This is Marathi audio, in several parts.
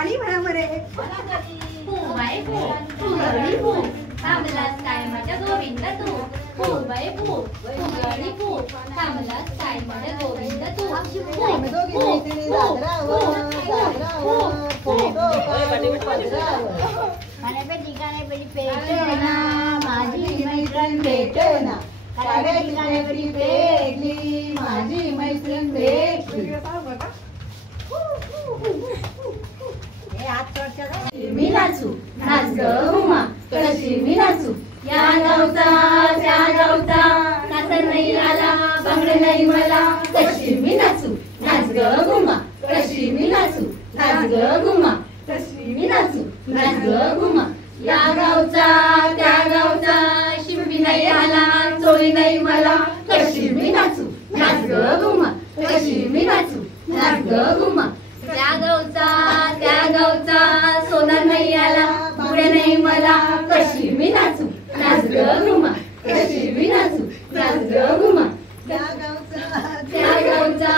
आणि म्हणा बरे बाई पू तू गणी पू थांबलास काय माझ्या गोविंद तू पू बाई पू तू गणी पू थांबलास काय माझ्या गोविंद तू कानापेटी पेटना माझी मैत्रीण भेटना कानापेटी पेटली माझी मैत्रीण भेटली मी नाचू नाच ग उमा कशी मी नाचू या गावचा त्या गावचा कातर नाही आला बांगडे नाही मला कशी मी नाचू नाच ग उमा कशी मी नाचू नाच ग उमा कशी मी नाचू नाच ग उमा या गावचा त्या गावचा शिंपी नाही आला चोळी नाही मला कशी मी नाचू नाच ग उमा कशी मी नाचू नाच ग उमा त्या गावचा त्या गावचा सोना नाही आला पुढे नाही मला कशी मी नाचू नाच ग घुमा कशी मी नाचू नाच ग घुमा त्या गावचा त्या गावचा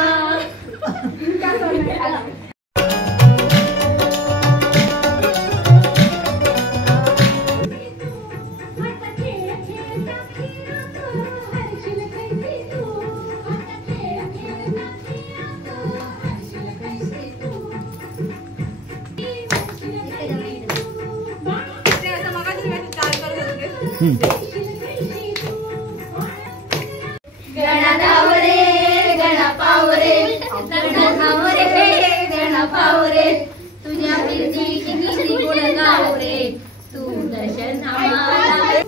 गणाधावरे गणा पावरे गणाधावरे गणा पावरे तुझ्या कीर्तीची किती गुण गावरे तू दर्शन आम्हाला अरे